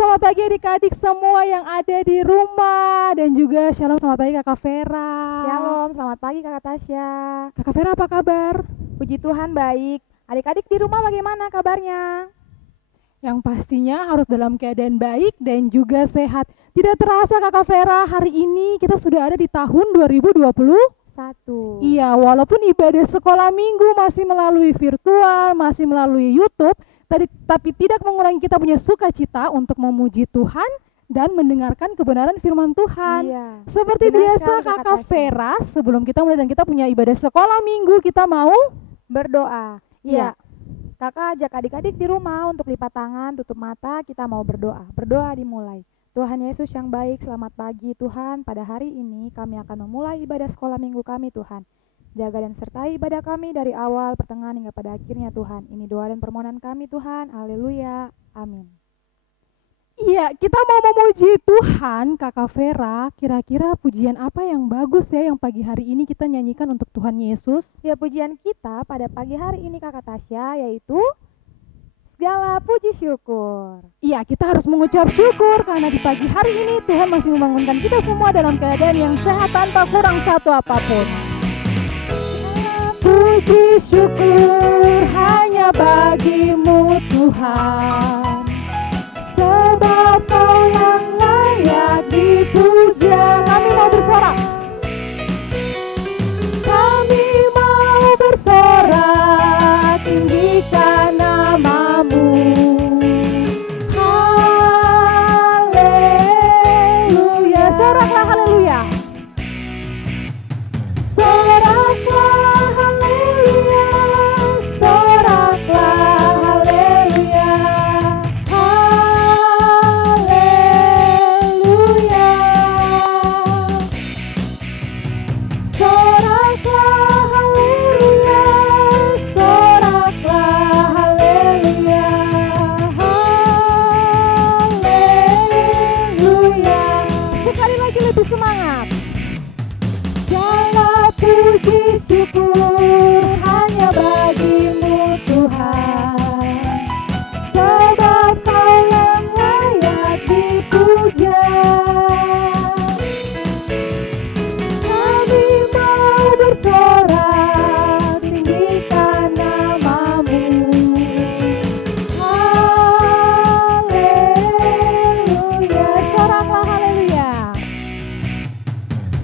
selamat pagi adik-adik semua yang ada di rumah. Dan juga shalom, selamat pagi Kakak Vera. Shalom, selamat pagi Kakak Tasya. Kakak Vera apa kabar? Puji Tuhan baik. Adik-adik di rumah bagaimana kabarnya? Yang pastinya harus dalam keadaan baik dan juga sehat. Tidak terasa Kakak Vera, hari ini kita sudah ada di tahun 2021. Iya, walaupun ibadah sekolah minggu masih melalui virtual, masih melalui YouTube, tapi tidak mengurangi kita punya sukacita untuk memuji Tuhan dan mendengarkan kebenaran firman Tuhan. Iya, Seperti biasa Kakak Vera, sebelum kita mulai dan kita punya ibadah sekolah minggu, kita mau berdoa. Iya. Kakak ajak adik-adik di rumah untuk lipat tangan, tutup mata, kita mau berdoa. Berdoa dimulai. Tuhan Yesus yang baik, selamat pagi Tuhan. Pada hari ini kami akan memulai ibadah sekolah minggu kami Tuhan. Jaga dan sertai ibadah kami dari awal, pertengahan hingga pada akhirnya Tuhan. Ini doa dan permohonan kami Tuhan. Haleluya. Amin. Iya, kita mau memuji Tuhan, Kakak Vera. Kira-kira pujian apa yang bagus ya yang pagi hari ini kita nyanyikan untuk Tuhan Yesus? Ya, pujian kita pada pagi hari ini Kakak Tasya yaitu segala puji syukur. Iya, kita harus mengucap syukur karena di pagi hari ini Tuhan masih membangunkan kita semua dalam keadaan yang sehat tanpa kurang satu apapun. Puji syukur hanya bagimu Tuhan, sebab Kau yang layak dipuja. Kami mau bersorak. Kami mau bersorak, tinggikan namamu. Haleluya, soraklah haleluya. Soraklah haleluya, soraklah haleluya, haleluya. Soraklah haleluya, soraklah haleluya, haleluya. Sekali lagi lebih semangat. Segala puji syukur hanya bagimu Tuhan, sebab Kau yang layak dipuja. Kami mau bersorak, tinggikan namamu. Haleluya, soraklah haleluya.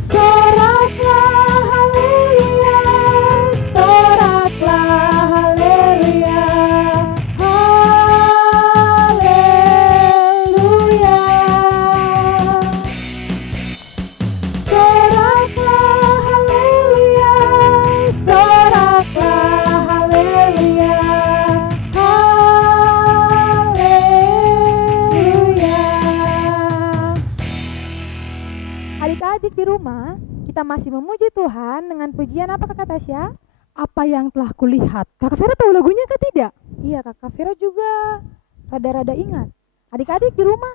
Soraklah haleluya, soraklah haleluya, haleluya. Soraklah haleluya, soraklah haleluya, haleluya. Adik-adik di rumah, kita masih memuji Tuhan dengan pujian apa Kakak Tasya? Apa yang telah kulihat? Kakak Vera tahu lagunya kah tidak? Iya, Kakak Vera juga rada-rada ingat. Adik-adik di rumah,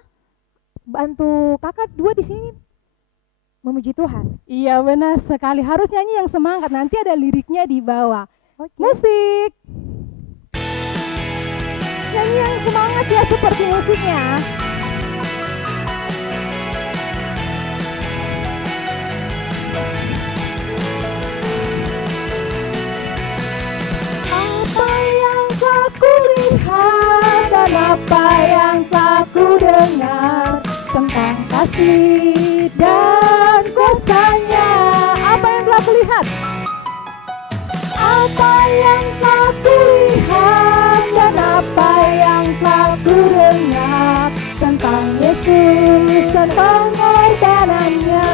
bantu kakak dua di sini memuji Tuhan. Iya benar sekali, harus nyanyi yang semangat, nanti ada liriknya di bawah. Oke. Musik. Nyanyi yang semangat ya seperti musiknya. Apa yang telah kulihat dan apa yang telah kudengar tentang kasih dan kuasa-Nya. Apa yang telah kulihat? Apa yang telah kulihat dan apa yang telah kudengar tentang Yesus dan pengorbanannya.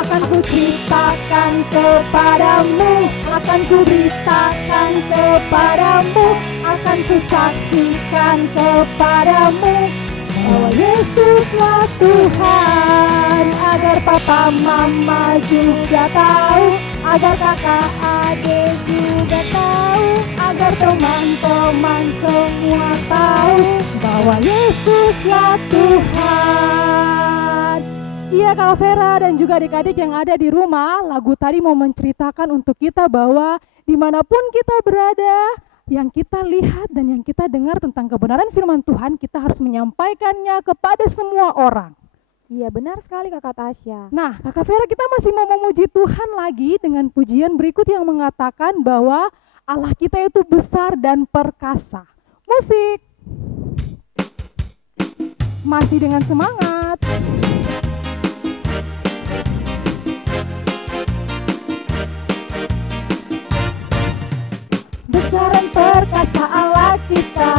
Akan kuceritakan kepadamu, akan kuberitakan kepadamu, akan kusaksikan kepadamu bahwa Yesuslah Tuhan, agar papa mama juga tahu, agar kakak adik juga tahu, agar teman-teman semua tahu bahwa Yesuslah Tuhan. Iya Kak Vera dan juga adik-adik yang ada di rumah, lagu tadi mau menceritakan untuk kita bahwa dimanapun kita berada, yang kita lihat dan yang kita dengar tentang kebenaran firman Tuhan, kita harus menyampaikannya kepada semua orang. Iya, benar sekali Kakak Tasya. Nah, Kakak Vera, kita masih mau memuji Tuhan lagi dengan pujian berikut yang mengatakan bahwa Allah kita itu besar dan perkasa. Musik. Masih dengan semangat. Besar dan perkasa Allah kita,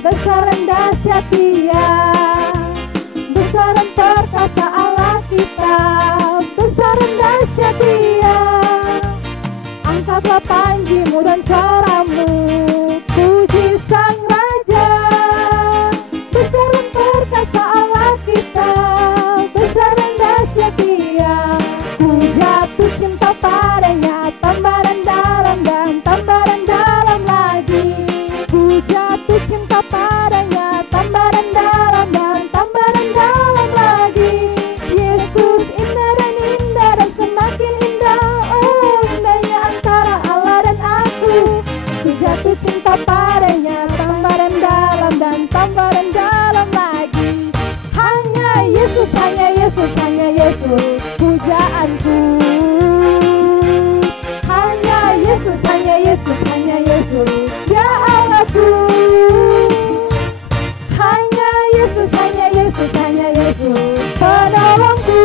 besar dan dahsyat Dia. Besar dan perkasa Allah kita, besar dan dahsyat Dia. Angkatlah panjimu dan suaramu, puji Sang Raja. Besar dan perkasa Allah kita, besar dan dahsyat Dia. Ku jatuh cinta padanya, tambah dan dalam dan tambah dan dalam lagi. Ku jatuh cinta padanya, tambah dan dalam dan tambah dan dalam lagi. Yesus indah dan semakin indah. Oh, indahnya antara Allah dan aku. Ku jatuh cinta padanya, tambah dan dalam dan tambah dan dalam lagi. Hanya Yesus, hanya Yesus, hanya Yesus pujaanku. Hanya Yesus, hanya Yesus, hanya Yesus ya Allahku. Hanya Yesus, hanya Yesus, hanya Yesus penolongku.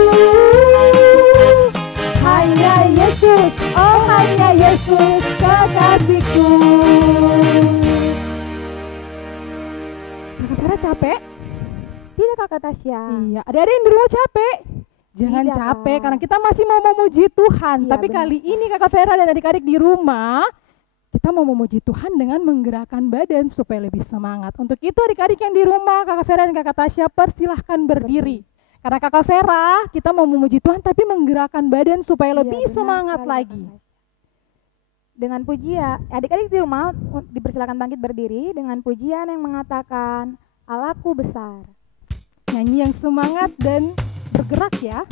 Hanya Yesus, oh hanya Yesus kekasihku. Kakak Vera capek? Tidak Kakak Tasya. Iya, adik-adik yang di rumah capek? Jangan Tidak, capek, Kak. karena kita masih mau memuji Tuhan. Iya, Tapi benar. kali ini Kakak Vera dan adik-adik di rumah, kita mau memuji Tuhan dengan menggerakkan badan supaya lebih semangat. Untuk itu adik-adik yang di rumah, Kakak Vera dan Kakak Tasya persilahkan berdiri. Karena Kakak Vera, kita mau memuji Tuhan tapi menggerakkan badan supaya Iya, lebih benar semangat sekali, lagi. Kakak Tasya. Dengan pujian, adik-adik di rumah dipersilakan bangkit berdiri dengan pujian yang mengatakan Allahku besar. Nyanyi yang semangat dan bergerak ya.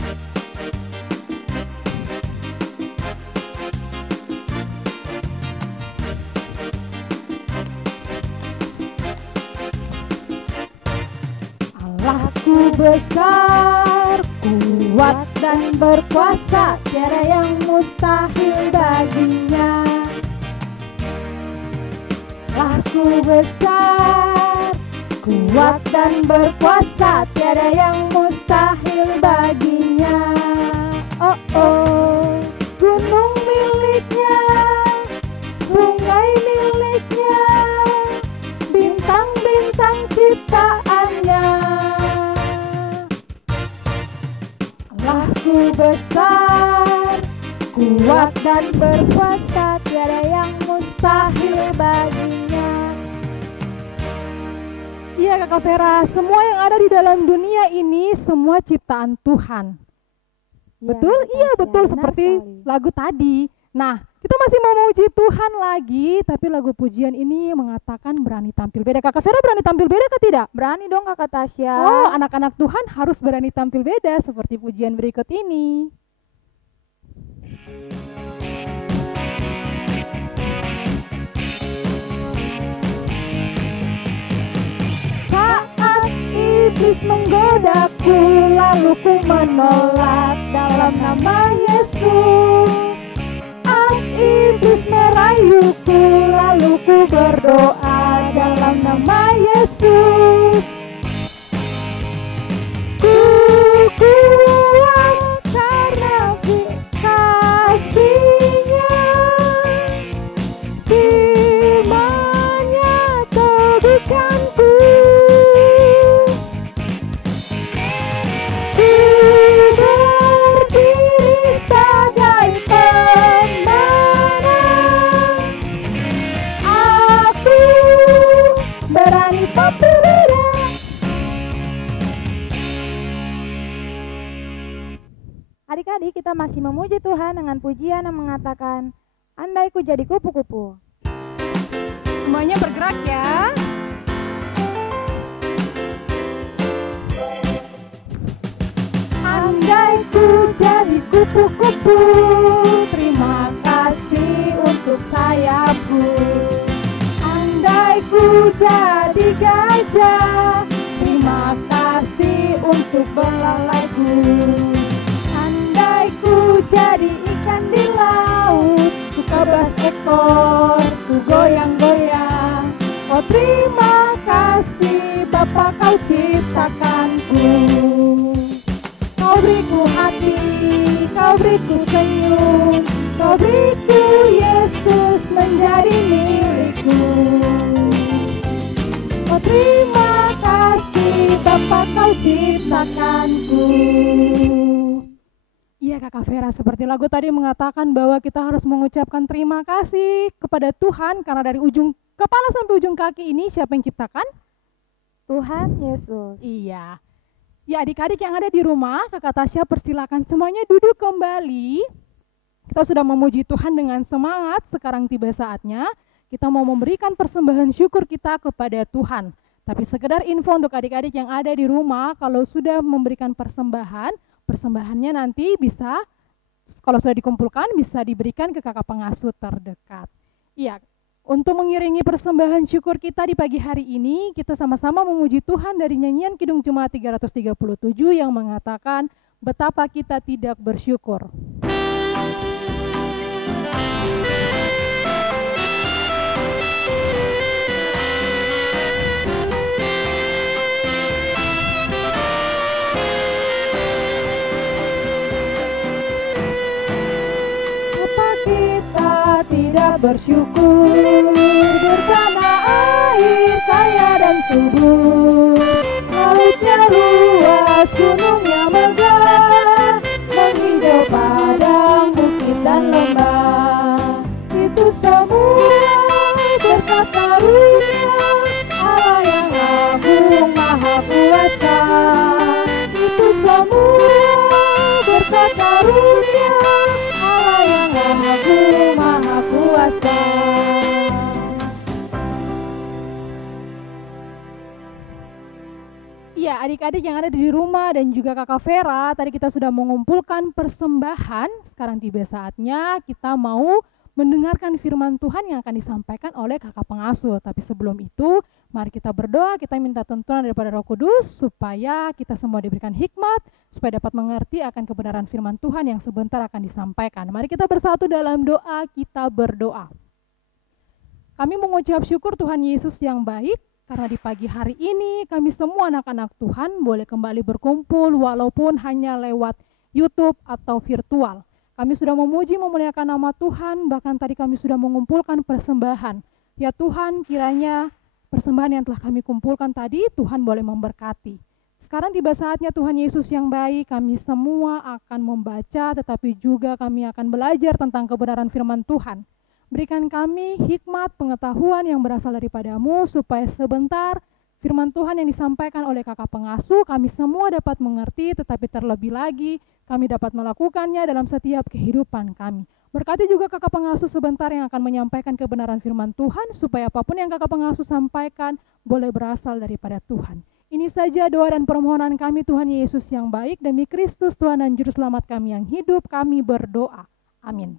Allahku besar, kuat dan berkuasa, tiada yang mustahil baginya. Allahku besar, kuat dan berkuasa, tiada yang mustahil baginya. Oh oh, gunung miliknya, sungai miliknya, bintang-bintang ciptaannya. Allahku besar, kuat dan berkuasa, tiada yang mustahil baginya. Iya Kakak Vera, semua yang ada di dalam dunia ini semua ciptaan Tuhan. Ya, Betul? Kakak Iya Tasya, betul, benar seperti sekali. lagu tadi. Nah, kita masih mau memuji Tuhan lagi, tapi lagu pujian ini mengatakan berani tampil beda. Kakak Vera berani tampil beda ke tidak? Berani dong Kakak Tasya. Oh, anak-anak Tuhan harus berani tampil beda seperti pujian berikut ini. Saat iblis menggodaku, lalu ku menolak dalam nama Yesus. Saat iblis merayuku, lalu ku berdoa dalam nama Yesus. Ku kuat karena kasih-Nya, firman-Nya teguhkanku. Ku berdiri sebagai pemenang. Aku berani tampil beda. Adik-adik, kita masih memuji Tuhan dengan pujian yang mengatakan andai ku jadi kupu-kupu. Semuanya bergerak ya. Andai ku jadi kupu-kupu, terima kasih untuk sayapku. ku jadi gajah, terima kasih untuk belalaiku. Andai ku jadi ikan di laut, ku kabas ekor, ku goyang-goyang. Oh terima kasih Bapa, kau ciptakanku. Kau beriku hati, kau beriku senyum, kau beriku Yesus menjadi milikku. Oh terima kasih Bapa, kau ciptakanku. Iya Kakak Vera, seperti lagu tadi mengatakan bahwa kita harus mengucapkan terima kasih kepada Tuhan karena dari ujung kepala sampai ujung kaki ini siapa yang ciptakan? Tuhan Yesus. Iya. Ya adik-adik yang ada di rumah, Kakak Tasya persilakan semuanya duduk kembali. Kita sudah memuji Tuhan dengan semangat, sekarang tiba saatnya kita mau memberikan persembahan syukur kita kepada Tuhan. Tapi sekedar info untuk adik-adik yang ada di rumah, kalau sudah memberikan persembahan, persembahannya nanti bisa, kalau sudah dikumpulkan, bisa diberikan ke kakak pengasuh terdekat. Iya, untuk mengiringi persembahan syukur kita di pagi hari ini, kita sama-sama memuji Tuhan dari nyanyian Kidung Jemaat 337 yang mengatakan, betapa kita tidak bersyukur. Tidak bersyukur bersama air kaya dan subur, lautnya luas, gunungnya megah, menghijau padang, bukit dan lembah. Itu semua berkat karunia Allah yang agung maha kuasa. Itu semua berkat karunia Allah yang agung maha kuasa. Iya, adik-adik yang ada di rumah dan juga kakak Vera, tadi kita sudah mengumpulkan persembahan. Sekarang tiba saatnya kita mau mendengarkan firman Tuhan yang akan disampaikan oleh kakak pengasuh. Tapi sebelum itu, mari kita berdoa, kita minta tuntunan daripada Roh Kudus supaya kita semua diberikan hikmat, supaya dapat mengerti akan kebenaran firman Tuhan yang sebentar akan disampaikan. Mari kita bersatu dalam doa, kita berdoa. Kami mengucap syukur Tuhan Yesus yang baik, karena di pagi hari ini kami semua anak-anak Tuhan boleh kembali berkumpul walaupun hanya lewat YouTube atau virtual. Kami sudah memuji memuliakan nama Tuhan, bahkan tadi kami sudah mengumpulkan persembahan. Ya Tuhan, kiranya persembahan yang telah kami kumpulkan tadi Tuhan boleh memberkati. Sekarang tiba saatnya Tuhan Yesus yang baik, kami semua akan membaca tetapi juga kami akan belajar tentang kebenaran firman Tuhan. Berikan kami hikmat pengetahuan yang berasal daripadamu supaya sebentar firman Tuhan yang disampaikan oleh kakak pengasuh kami semua dapat mengerti, tetapi terlebih lagi kami dapat melakukannya dalam setiap kehidupan kami. Berkati juga kakak pengasuh sebentar yang akan menyampaikan kebenaran firman Tuhan supaya apapun yang kakak pengasuh sampaikan boleh berasal daripada Tuhan. Ini saja doa dan permohonan kami Tuhan Yesus yang baik, demi Kristus Tuhan dan Juru Selamat kami yang hidup, kami berdoa. Amin.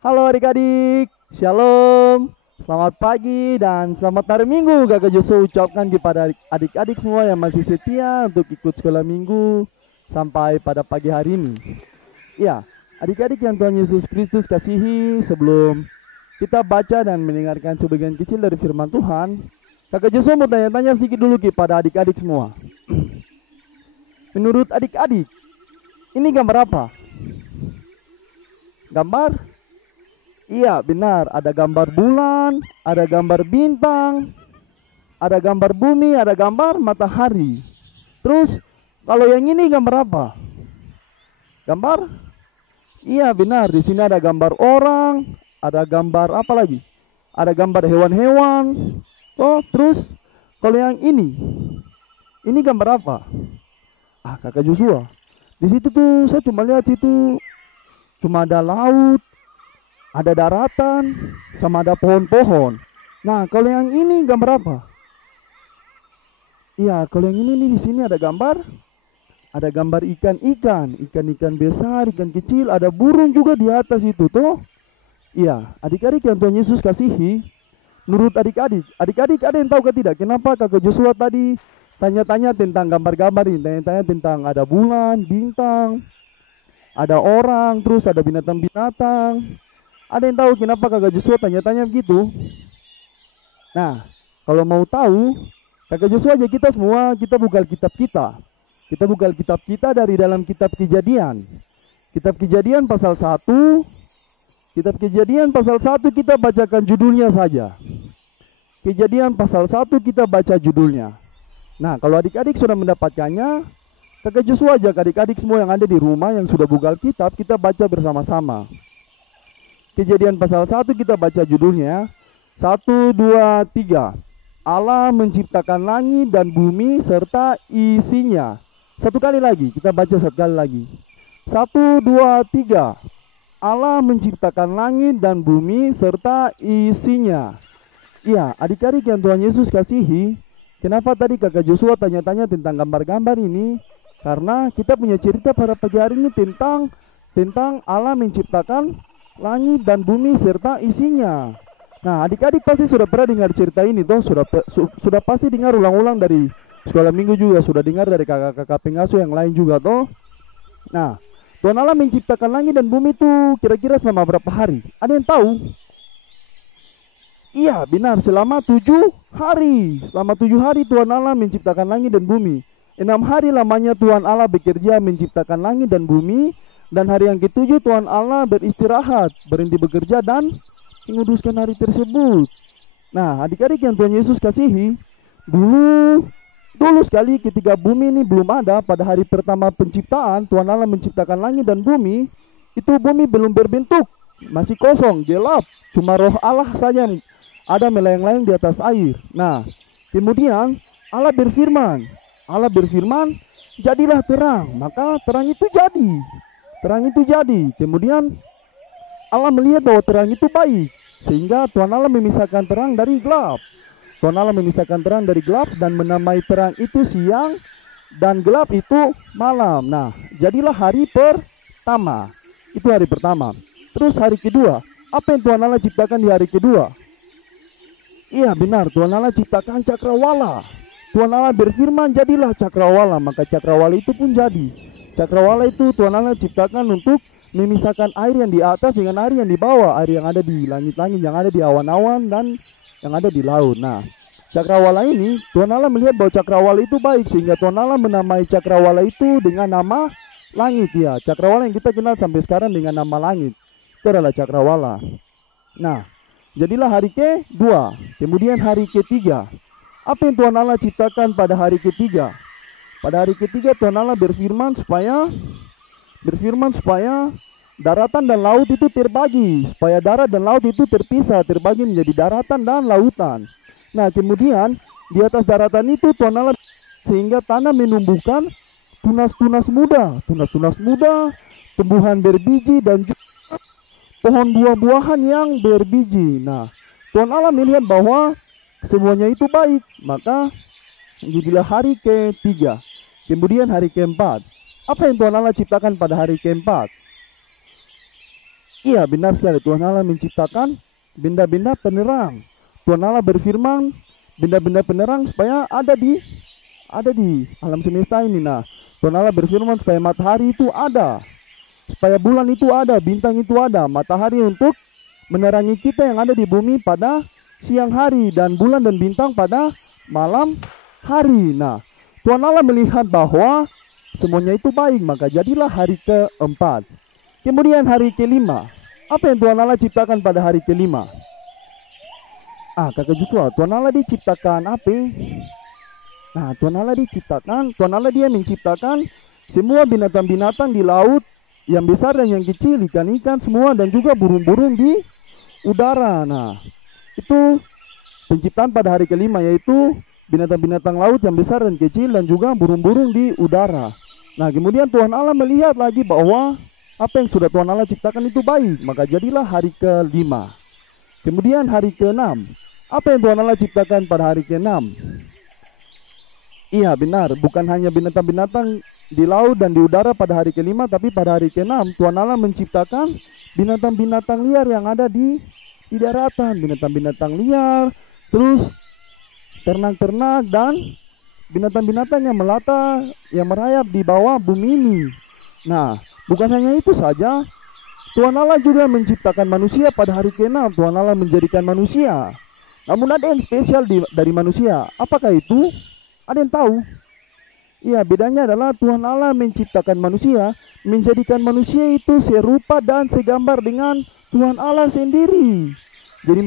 Halo adik-adik, shalom, selamat pagi dan selamat hari Minggu. Kakak Joshua ucapkan kepada adik-adik semua yang masih setia untuk ikut sekolah minggu sampai pada pagi hari ini. Ya, adik-adik yang Tuhan Yesus Kristus kasihi, sebelum kita baca dan mendengarkan sebagian kecil dari firman Tuhan, Kakak Joshua mau tanya-tanya sedikit dulu kepada adik-adik semua. Menurut adik-adik, ini gambar apa? Gambar? Iya benar, ada gambar bulan, ada gambar bintang, ada gambar bumi, ada gambar matahari. Terus kalau yang ini gambar apa? Gambar? Iya benar, di sini ada gambar orang, ada gambar apa lagi? Ada gambar hewan-hewan. Oh, terus kalau yang ini gambar apa? Ah, Kakak Joshua, di situ tuh saya cuma lihat situ cuma ada laut, ada daratan, sama ada pohon-pohon. Nah, kalau yang ini gambar apa? Iya, kalau yang ini nih, di sini ada gambar ikan-ikan, ikan-ikan besar, ikan kecil, ada burung juga di atas itu tuh. Iya, adik-adik yang Tuhan Yesus kasihi, menurut adik-adik ada yang tahu ke tidak kenapa kakak Joshua tadi tanya-tanya tentang gambar-gambar ini, tanya-tanya tentang ada bulan, bintang, ada orang, terus ada binatang-binatang. Ada yang tahu kenapa kakak Joshua tanya-tanya begitu? Nah, kalau mau tahu, kakak Joshua aja kita semua, kita buka kitab kita. Kita buka kitab kita dari dalam kitab Kejadian. Kitab Kejadian pasal 1. Kitab Kejadian pasal 1 kita bacakan judulnya saja. Kejadian pasal 1 kita baca judulnya. Nah, kalau adik-adik sudah mendapatkannya, kakak Joshua ajak adik-adik semua yang ada di rumah yang sudah buka kitab, kita baca bersama-sama. Kejadian pasal 1 kita baca judulnya. 1, 2, 3. Allah menciptakan langit dan bumi serta isinya. Satu kali lagi, kita baca satu kali lagi. 1, 2, 3. Allah menciptakan langit dan bumi serta isinya. Iya, adik-adik yang Tuhan Yesus kasihi, kenapa tadi kakak Joshua tanya-tanya tentang gambar-gambar ini? Karena kita punya cerita pada pagi hari ini tentang Allah menciptakan langit dan bumi serta isinya. Nah, adik-adik pasti sudah pernah dengar cerita ini toh, sudah pasti dengar ulang-ulang dari sekolah minggu juga, sudah dengar dari kakak-kakak pengasuh yang lain juga toh. Nah, Tuhan Allah menciptakan langit dan bumi itu kira-kira selama berapa hari? Ada yang tahu? Iya, benar, selama 7 hari. Selama 7 hari Tuhan Allah menciptakan langit dan bumi. 6 hari lamanya Tuhan Allah bekerja menciptakan langit dan bumi. Dan hari yang ke-7 Tuhan Allah beristirahat, berhenti bekerja dan menguduskan hari tersebut. Nah, adik-adik yang Tuhan Yesus kasihi, dulu sekali ketika bumi ini belum ada, pada hari pertama penciptaan Tuhan Allah menciptakan langit dan bumi, itu bumi belum berbentuk, masih kosong, gelap, cuma roh Allah saja yang ada melayang-layang di atas air. Nah, kemudian Allah berfirman, jadilah terang, maka terang itu jadi. Kemudian Allah melihat bahwa terang itu baik, sehingga Tuhan Allah memisahkan terang dari gelap. Tuhan Allah memisahkan terang dari gelap dan menamai terang itu siang dan gelap itu malam. Nah, jadilah hari pertama. Itu hari pertama. Terus hari kedua, apa yang Tuhan Allah ciptakan di hari kedua? Iya benar, Tuhan Allah ciptakan cakrawala. Tuhan Allah berfirman, jadilah cakrawala, maka cakrawala itu pun jadi. Cakrawala itu Tuhan Allah ciptakan untuk memisahkan air yang di atas dengan air yang di bawah, air yang ada di langit-langit, yang ada di awan-awan dan yang ada di laut. Nah, cakrawala ini Tuhan Allah melihat bahwa cakrawala itu baik, sehingga Tuhan Allah menamai cakrawala itu dengan nama langit. Ya, cakrawala yang kita kenal sampai sekarang dengan nama langit, itu adalah cakrawala. Nah, jadilah hari kedua. Kemudian hari ketiga, apa yang Tuhan Allah ciptakan pada hari ketiga? Pada hari ketiga Tuhan Allah berfirman supaya daratan dan laut itu terbagi, supaya darat dan laut itu terpisah, terbagi menjadi daratan dan lautan. Nah, kemudian di atas daratan itu Tuhan Allah sehingga tanah menumbuhkan tunas-tunas muda, tumbuhan berbiji dan juga pohon buah-buahan yang berbiji. Nah, Tuhan Allah melihat bahwa semuanya itu baik, maka jadilah hari ketiga. Kemudian hari keempat, apa yang Tuhan Allah ciptakan pada hari keempat? Iya benar sekali, Tuhan Allah menciptakan benda-benda penerang. Tuhan Allah berfirman, benda-benda penerang supaya ada di alam semesta ini. Nah, Tuhan Allah berfirman supaya matahari itu ada, supaya bulan itu ada, bintang itu ada, matahari untuk menerangi kita yang ada di bumi pada siang hari, dan bulan dan bintang pada malam hari. Nah, Tuhan Allah melihat bahwa semuanya itu baik, maka jadilah hari keempat. Kemudian hari kelima, apa yang Tuhan Allah ciptakan pada hari kelima? Kakak Joshua, Tuhan Allah diciptakan apa? Nah, Tuhan Allah dia menciptakan semua binatang-binatang di laut, yang besar dan yang kecil, ikan-ikan semua, dan juga burung-burung di udara. Nah, itu penciptaan pada hari kelima, yaitu binatang-binatang laut yang besar dan kecil, dan juga burung-burung di udara. Nah, kemudian Tuhan Allah melihat lagi bahwa apa yang sudah Tuhan Allah ciptakan itu baik, maka jadilah hari kelima. Kemudian hari keenam, apa yang Tuhan Allah ciptakan pada hari keenam? Iya benar, bukan hanya binatang-binatang di laut dan di udara pada hari kelima, tapi pada hari keenam Tuhan Allah menciptakan binatang-binatang liar yang ada di di daratan, binatang-binatang liar, terus ternak-ternak dan binatang-binatang yang melata, yang merayap di bawah bumi ini. Nah, bukan hanya itu saja, Tuhan Allah juga menciptakan manusia pada hari ke-6. Tuhan Allah menjadikan manusia. Namun ada yang spesial dari manusia. Apakah itu? Ada yang tahu? Iya, bedanya adalah Tuhan Allah menciptakan manusia, menjadikan manusia itu serupa dan segambar dengan Tuhan Allah sendiri. Jadi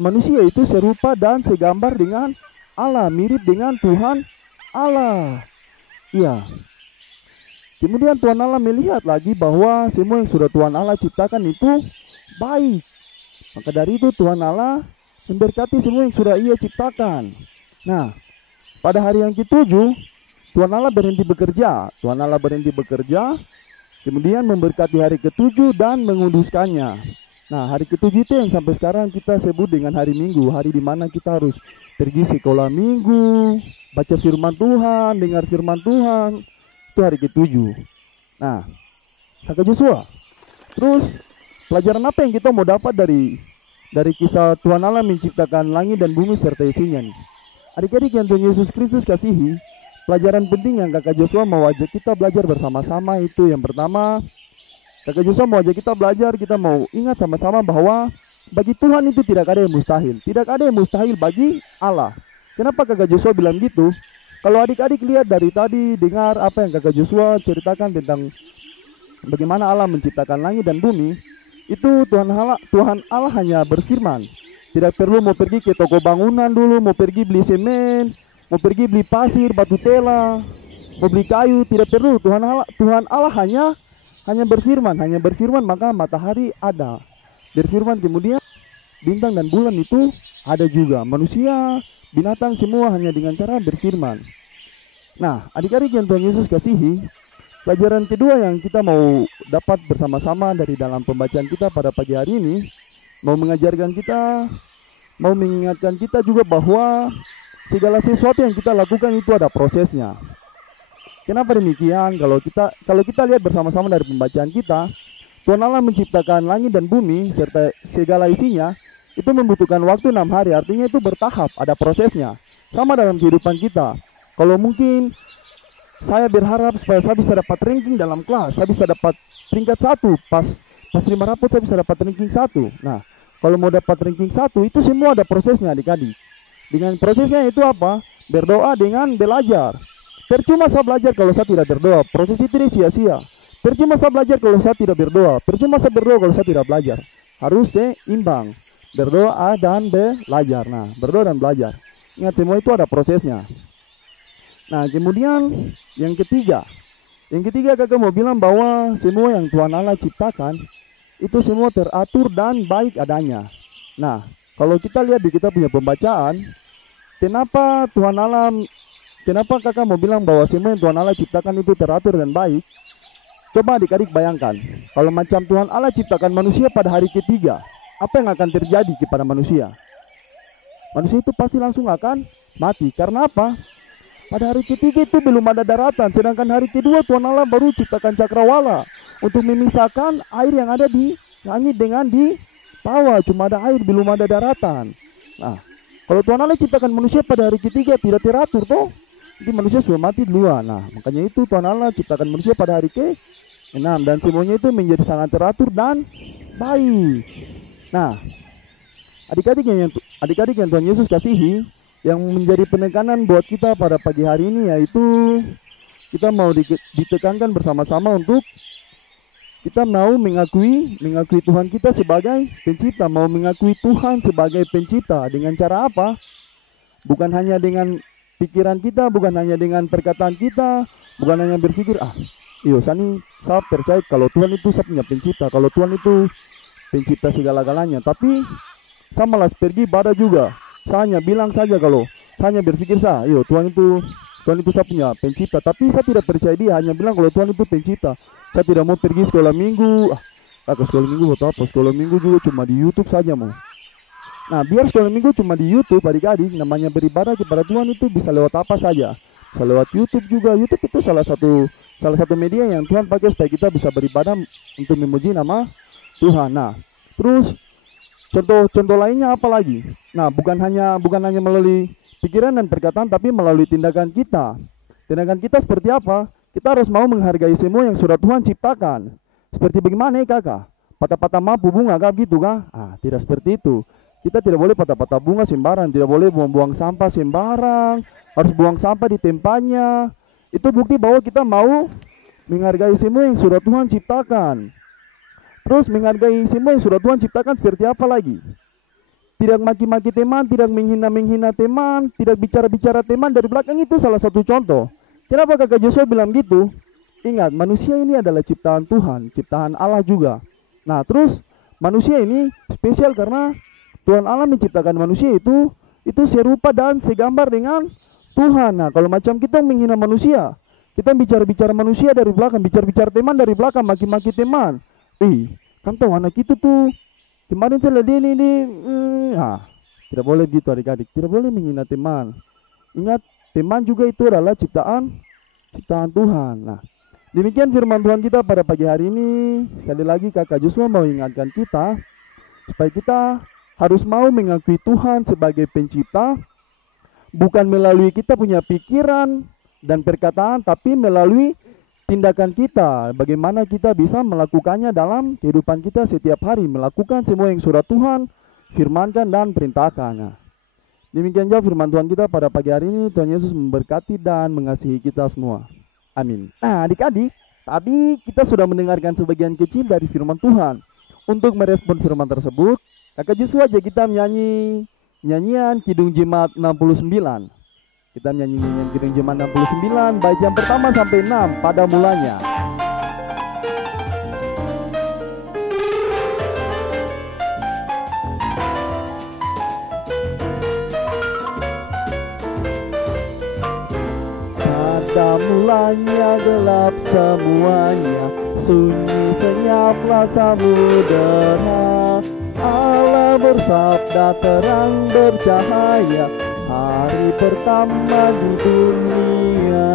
manusia itu serupa dan segambar dengan Allah, mirip dengan Tuhan Allah. Iya. Kemudian Tuhan Allah melihat lagi bahwa semua yang sudah Tuhan Allah ciptakan itu baik. Maka dari itu Tuhan Allah memberkati semua yang sudah Ia ciptakan. Nah, pada hari yang ke-7 Tuhan Allah berhenti bekerja. Tuhan Allah berhenti bekerja, kemudian memberkati hari ke-7 dan menguduskannya. Nah, hari ke-7 itu yang sampai sekarang kita sebut dengan hari Minggu, hari di mana kita harus pergi sekolah Minggu, baca firman Tuhan, dengar firman Tuhan. Itu hari ke-7. Nah, Kakak Joshua, terus pelajaran apa yang kita mau dapat dari kisah Tuhan Allah menciptakan langit dan bumi serta isinya nih? Adik-adik yang Tuhan Yesus Kristus kasihi, pelajaran penting yang Kakak Joshua mau ajak kita belajar bersama-sama itu yang pertama, Kakak Joshua mau ajak kita belajar, kita mau ingat sama-sama bahwa bagi Tuhan itu tidak ada yang mustahil. Tidak ada yang mustahil bagi Allah. Kenapa Kakak Joshua bilang gitu? Kalau adik-adik lihat dari tadi, dengar apa yang Kakak Joshua ceritakan tentang bagaimana Allah menciptakan langit dan bumi, itu Tuhan Allah hanya berfirman. Tidak perlu mau pergi ke toko bangunan dulu, mau pergi beli semen, mau pergi beli pasir, batu tela, mau beli kayu, tidak perlu. Tuhan Allah hanya berfirman, maka matahari ada. Berfirman kemudian bintang dan bulan itu ada juga. Manusia, binatang semua hanya dengan cara berfirman. Nah, adik-adik yang Tuhan Yesus kasihi, pelajaran kedua yang kita mau dapat bersama-sama dari dalam pembacaan kita pada pagi hari ini, mau mengajarkan kita, mau mengingatkan kita juga bahwa segala sesuatu yang kita lakukan itu ada prosesnya. Kenapa demikian? Kalau kita lihat bersama-sama dari pembacaan kita, Tuhan Allah menciptakan langit dan bumi serta segala isinya itu membutuhkan waktu 6 hari. Artinya itu bertahap, ada prosesnya. Sama dalam kehidupan kita. Kalau mungkin saya berharap supaya saya bisa dapat ranking dalam kelas, saya bisa dapat peringkat 1, pas 5 rapot saya bisa dapat ranking 1. Nah, kalau mau dapat ranking 1 itu semua ada prosesnya adik-adik. Dengan prosesnya itu apa? Berdoa dengan belajar. Percuma saya belajar kalau saya tidak berdoa. Proses itu sia-sia. Percuma saya belajar kalau saya tidak berdoa. Percuma saya berdoa kalau saya tidak belajar. Harus seimbang. Berdoa dan belajar. Nah, berdoa dan belajar. Ingat semua itu ada prosesnya. Nah, kemudian yang ketiga. Yang ketiga kakak mau bilang bahwa semua yang Tuhan Allah ciptakan itu semua teratur dan baik adanya. Nah, kalau kita lihat di kita punya pembacaan, kenapa kakak mau bilang bahwa semua yang Tuhan Allah ciptakan itu teratur dan baik? Coba adik-adik bayangkan, kalau macam Tuhan Allah ciptakan manusia pada hari ketiga, apa yang akan terjadi kepada manusia? Manusia itu pasti langsung akan mati. Karena apa? Pada hari ketiga itu belum ada daratan, sedangkan hari kedua Tuhan Allah baru ciptakan cakrawala untuk memisahkan air yang ada di langit dengan di bawah. Cuma ada air, belum ada daratan. Nah, kalau Tuhan Allah ciptakan manusia pada hari ketiga tidak teratur toh, jadi manusia sudah mati duluan. Nah, makanya itu Tuhan Allah ciptakan manusia pada hari ke-6 dan semuanya itu menjadi sangat teratur dan baik. Nah, adik-adik yang Tuhan Yesus kasihi, yang menjadi penekanan buat kita pada pagi hari ini yaitu kita mau ditekankan bersama-sama untuk kita mau mengakui Tuhan kita sebagai pencipta, mau mengakui Tuhan sebagai pencipta. Dengan cara apa? Bukan hanya dengan pikiran kita, bukan hanya dengan perkataan kita, bukan hanya berpikir, saya percaya kalau Tuhan itu saya punya pencipta, kalau Tuhan itu pencipta segala-galanya. Tapi saya malas pergi ibadah juga. Saya hanya bilang saja kalau saya hanya berpikir Tuhan itu saya punya pencipta, tapi saya tidak percaya dia. Hanya bilang kalau Tuhan itu pencipta. Saya tidak mau pergi sekolah minggu. Sekolah minggu atau apa? Sekolah minggu juga cuma di YouTube saja mau. Nah, biar sekolah minggu cuma di YouTube, adik-adik, namanya beribadah kepada Tuhan itu bisa lewat apa saja. Bisa lewat YouTube juga. YouTube itu salah satu media yang Tuhan pakai supaya kita bisa beribadah untuk memuji nama Tuhan. Nah, terus Contoh lainnya apa lagi? Nah, bukan hanya melalui pikiran dan perkataan, tapi melalui tindakan kita. Tindakan kita seperti apa? Kita harus mau menghargai semua yang sudah Tuhan ciptakan. Seperti bagaimana kakak? Patah-patah mampu bunga kah gitu kah? Tidak seperti itu. Kita tidak boleh patah-patah bunga sembarang, tidak boleh buang-buang sampah sembarang, harus buang sampah di tempatnya. Itu bukti bahwa kita mau menghargai semua yang sudah Tuhan ciptakan. Terus menghargai semua yang sudah Tuhan ciptakan seperti apa lagi? Tidak maki-maki teman, tidak menghina-menghina teman, tidak bicara-bicara teman dari belakang, itu salah satu contoh. Kenapa kakak Joshua bilang gitu? Ingat, manusia ini adalah ciptaan Tuhan, ciptaan Allah juga. Nah, terus manusia ini spesial karena Tuhan Allah menciptakan manusia itu serupa dan segambar dengan Tuhan. Nah, kalau macam kita menghina manusia, kita bicara-bicara manusia dari belakang, bicara-bicara teman dari belakang, maki-maki teman. Kan tahu anak itu tuh kemarin saya ini tidak boleh gitu adik-adik, tidak boleh menghina teman. Ingat, teman juga itu adalah ciptaan Tuhan. Nah, demikian firman Tuhan kita pada pagi hari ini. Sekali lagi kakak Joshua mau ingatkan kita supaya kita harus mau mengakui Tuhan sebagai pencipta, bukan melalui kita punya pikiran dan perkataan, tapi melalui tindakan kita. Bagaimana kita bisa melakukannya dalam kehidupan kita setiap hari, melakukan semua yang sudah Tuhan firmankan dan perintahkan. Nah, demikian juga firman Tuhan kita pada pagi hari ini. Tuhan Yesus memberkati dan mengasihi kita semua. Amin. Nah, adik-adik, tadi kita sudah mendengarkan sebagian kecil dari firman Tuhan. Untuk merespon firman tersebut, kakak Joshua aja kita menyanyi nyanyian Kidung Jemaat 69. Kita menyanyi nyanyian Kidung Jemaat 69 bait yang pertama sampai 6 pada mulanya. Pada mulanya gelap semuanya, sunyi senyaplah samudera. Allah bersabda terang bercahaya, hari pertama di dunia.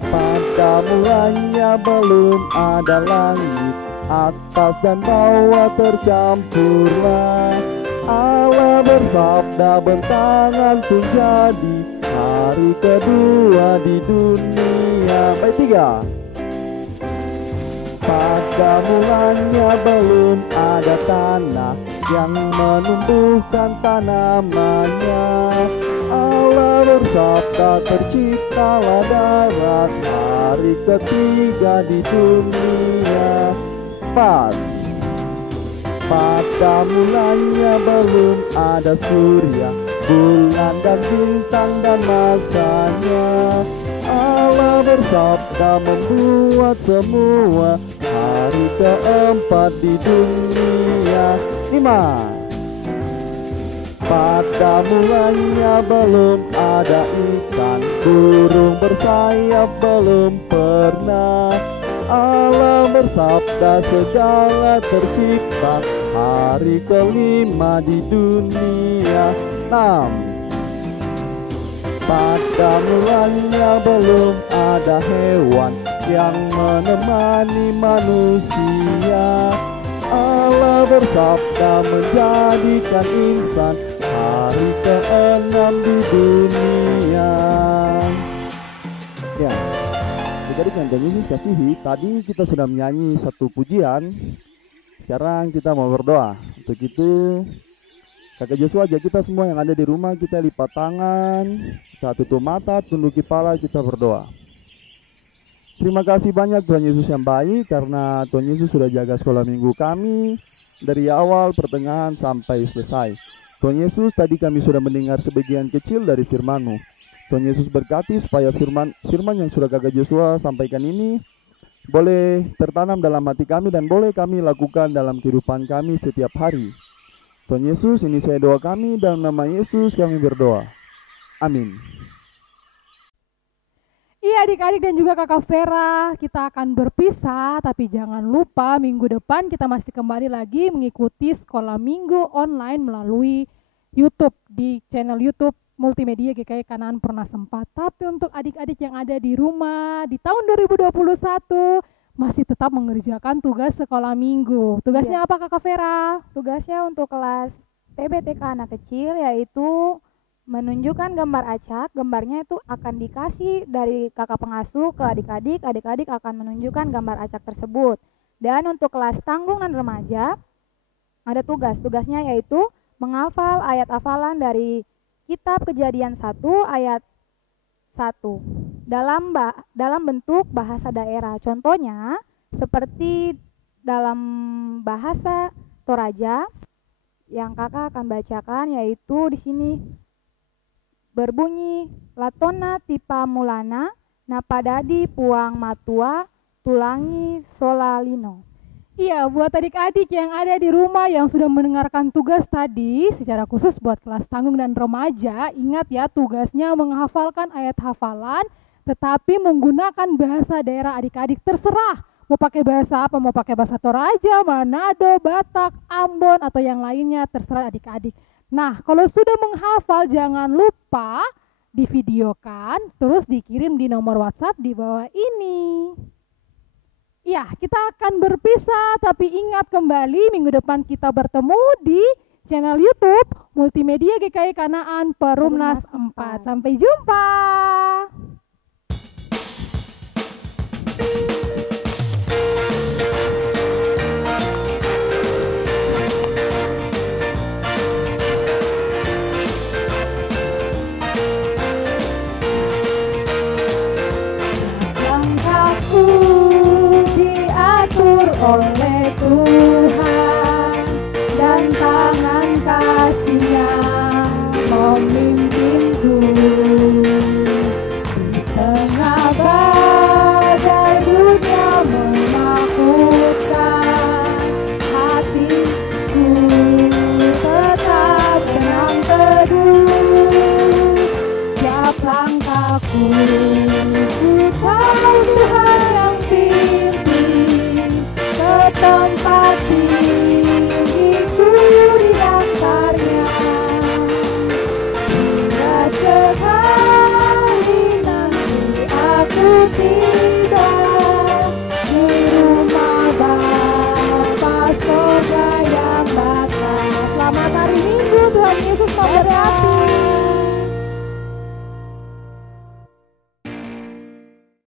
Pada mulanya belum ada langit, atas dan bawah tercampurlah. Allah bersabda bentangan pun jadi, hari kedua di dunia. Bait 3. Pada mulanya belum ada tanah yang menumbuhkan tanamannya. Allah bersabda terciptalah darat, hari ketiga di dunia. 4. Pada mulanya belum ada surya, bulan dan bintang dan masanya. Allah bersabda membuat semua, hari keempat di dunia. 5. Pada mulanya belum ada ikan, burung bersayap belum pernah. Allah bersabda segala tercipta, hari kelima di dunia. 6. Pada mulanya belum ada hewan yang menemani manusia. Allah bersabda menjadikan insan, hari ke-6 di dunia. Ya, jadi yang Tuhan Yesus kasihi, tadi kita sudah menyanyi satu pujian. Sekarang kita mau berdoa. Untuk itu kakak Joshua ajak kita semua yang ada di rumah, kita lipat tangan, kita tutup mata, tunduk kepala, kita berdoa. Terima kasih banyak Tuhan Yesus yang baik, karena Tuhan Yesus sudah jaga sekolah minggu kami dari awal, pertengahan, sampai selesai. Tuhan Yesus, tadi kami sudah mendengar sebagian kecil dari firman-Mu. Tuhan Yesus berkati supaya firman yang sudah kakak Joshua sampaikan ini boleh tertanam dalam hati kami dan boleh kami lakukan dalam kehidupan kami setiap hari. Tuhan Yesus, ini saya doa kami, dalam nama Yesus kami berdoa. Amin. Iya adik-adik dan juga kakak Vera, kita akan berpisah, tapi jangan lupa minggu depan kita masih kembali lagi mengikuti sekolah minggu online melalui YouTube, di channel YouTube Multimedia GKI Kanaan Purna Sempat. Tapi untuk adik-adik yang ada di rumah di tahun 2021, masih tetap mengerjakan tugas sekolah minggu. Tugasnya apa Kakak Vera? Tugasnya untuk kelas TBTK anak kecil yaitu menunjukkan gambar acak. Gambarnya itu akan dikasih dari kakak pengasuh ke adik-adik. Adik-adik akan menunjukkan gambar acak tersebut. Dan untuk kelas tanggung dan remaja ada tugasnya yaitu menghafal ayat hafalan dari kitab Kejadian 1 ayat 1 dalam bentuk bahasa daerah. Contohnya seperti dalam bahasa Toraja yang kakak akan bacakan yaitu di sini berbunyi latona tipa mulana napadadi puang matua tulangi solalino. Iya, buat adik-adik yang ada di rumah yang sudah mendengarkan tugas tadi, secara khusus buat kelas tanggung dan remaja, ingat ya tugasnya menghafalkan ayat hafalan, tetapi menggunakan bahasa daerah adik-adik terserah. Mau pakai bahasa apa, mau pakai bahasa Toraja, Manado, Batak, Ambon, atau yang lainnya, terserah adik-adik. Nah, kalau sudah menghafal jangan lupa divideokan, terus dikirim di nomor WhatsApp di bawah ini. Ya, kita akan berpisah, tapi ingat kembali minggu depan kita bertemu di channel YouTube Multimedia GKI Kanaan Perumnas 4. Sampai jumpa. Oleh Tuhan dan tangan kasih-Nya memimpinku di tengah badai dunia menakutkan, hatiku tetap tenang teduh. Tiap langkahku ku tahu Tuhan yang pimpin tempat tinggiku di dasarnya. Bila sekali nanti aku